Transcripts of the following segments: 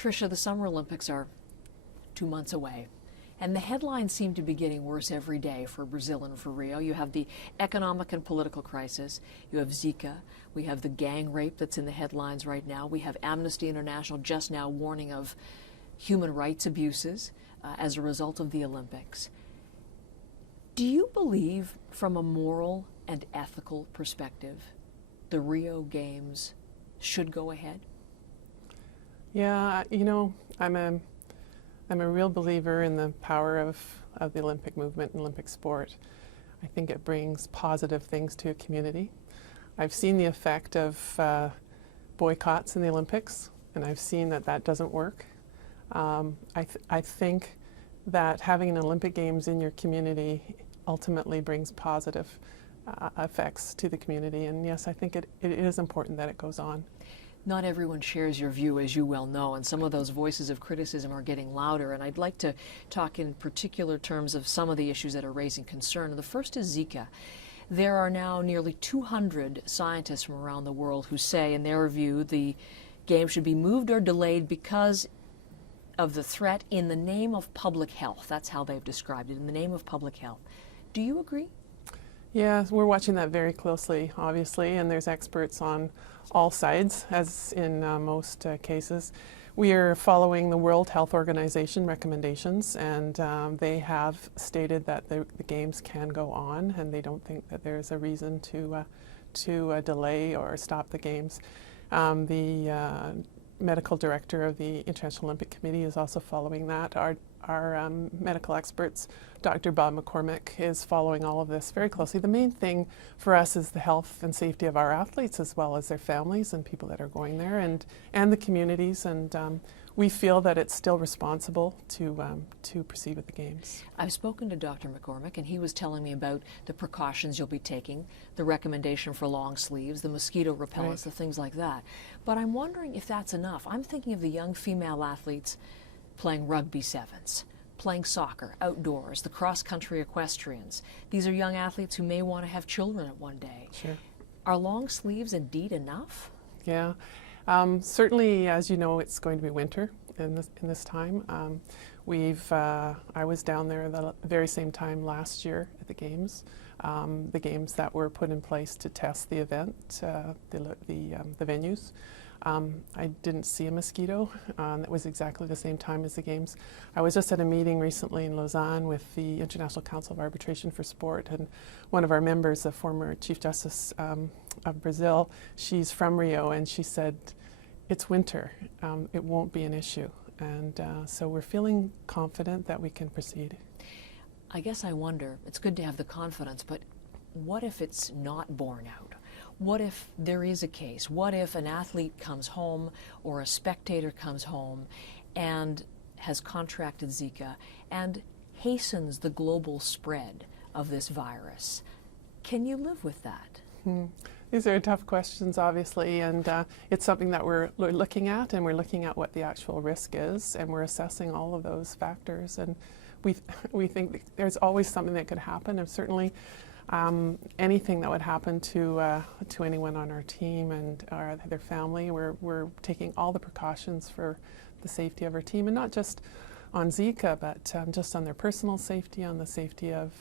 Tricia, the Summer Olympics are 2 months away, and the headlines seem to be getting worse every day for Brazil and for Rio. You have the economic and political crisis. You have Zika. We have the gang rape that's in the headlines right now. We have Amnesty International just now warning of human rights abuses as a result of the Olympics. Do you believe, from a moral and ethical perspective, the Rio Games should go ahead? Yeah, you know, I'm a real believer in the power of the Olympic movement and Olympic sport. I think it brings positive things to a community. I've seen the effect of boycotts in the Olympics, and I've seen that that doesn't work. I think that having an Olympic Games in your community ultimately brings positive effects to the community, and yes, I think it is important that it goes on. Not everyone shares your view, as you well know, and some of those voices of criticism are getting louder, and I'd like to talk in particular terms of some of the issues that are raising concern. The first is Zika. There are now nearly 200 scientists from around the world who say, in their view, the game should be moved or delayed because of the threat in the name of public health. That's how they've described it, in the name of public health. Do you agree? Yeah, we're watching that very closely, obviously, and there's experts on all sides, as in most cases. We are following the World Health Organization recommendations, and they have stated that the Games can go on, and they don't think that there's a reason to delay or stop the Games. The medical director of the International Olympic Committee is also following that. Our medical experts, Dr. Bob McCormick, is following all of this very closely. The main thing for us is the health and safety of our athletes, as well as their families and people that are going there, and the communities. And we feel that it's still responsible to proceed with the Games. I've spoken to Dr. McCormick, and he was telling me about the precautions you'll be taking, the recommendation for long sleeves, the mosquito repellents, right, the things like that. But I'm wondering if that's enough. I'm thinking of the young female athletes playing rugby sevens, playing soccer outdoors, the cross-country equestrians. These are young athletes who may want to have children at one day. Sure. Are long sleeves indeed enough? Yeah. Certainly, as you know, it's going to be winter in this time. I was down there the very same time last year at the Games. The Games that were put in place to test the event, the venues. I didn't see a mosquito. That was exactly the same time as the Games. I was just at a meeting recently in Lausanne with the International Council of Arbitration for Sport, and one of our members, the former Chief Justice of Brazil, she's from Rio, and she said, it's winter, it won't be an issue. And so we're feeling confident that we can proceed. I guess I wonder, it's good to have the confidence, but what if it's not borne out? What if there is a case? What if an athlete comes home or a spectator comes home and has contracted Zika and hastens the global spread of this virus? Can you live with that? These are tough questions, obviously, and it's something that we're looking at, and we're looking at what the actual risk is, and we're assessing all of those factors. And we think that there's always something that could happen, and certainly anything that would happen to anyone on our team and their family, we're taking all the precautions for the safety of our team, and not just on Zika, but just on their personal safety, on the safety of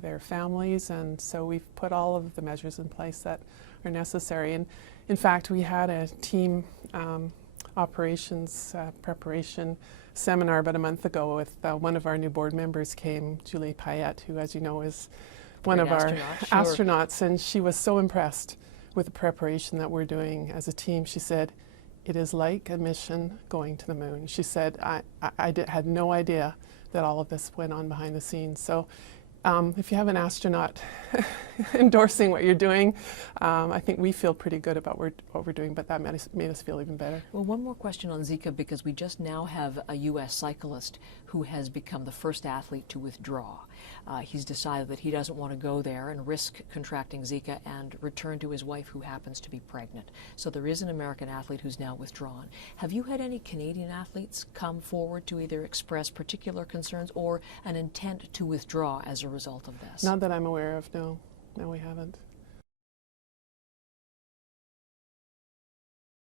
their families. And so we've put all of the measures in place that are necessary. And in fact, we had a team operations preparation seminar about a month ago with one of our new board members came, Julie Payette, who, as you know, is one of our astronauts, and she was so impressed with the preparation that we're doing as a team. She said, it is like a mission going to the moon. She said, I had no idea that all of this went on behind the scenes. So if you have an astronaut endorsing what you're doing, I think we feel pretty good about what we're doing, but that made us feel even better. Well, one more question on Zika, because we just now have a U.S. cyclist who has become the first athlete to withdraw. He's decided that he doesn't want to go there and risk contracting Zika and return to his wife, who happens to be pregnant. So there is an American athlete who's now withdrawn. Have you had any Canadian athletes come forward to either express particular concerns or an intent to withdraw as a result of this? Not that I'm aware of, no. No, we haven't.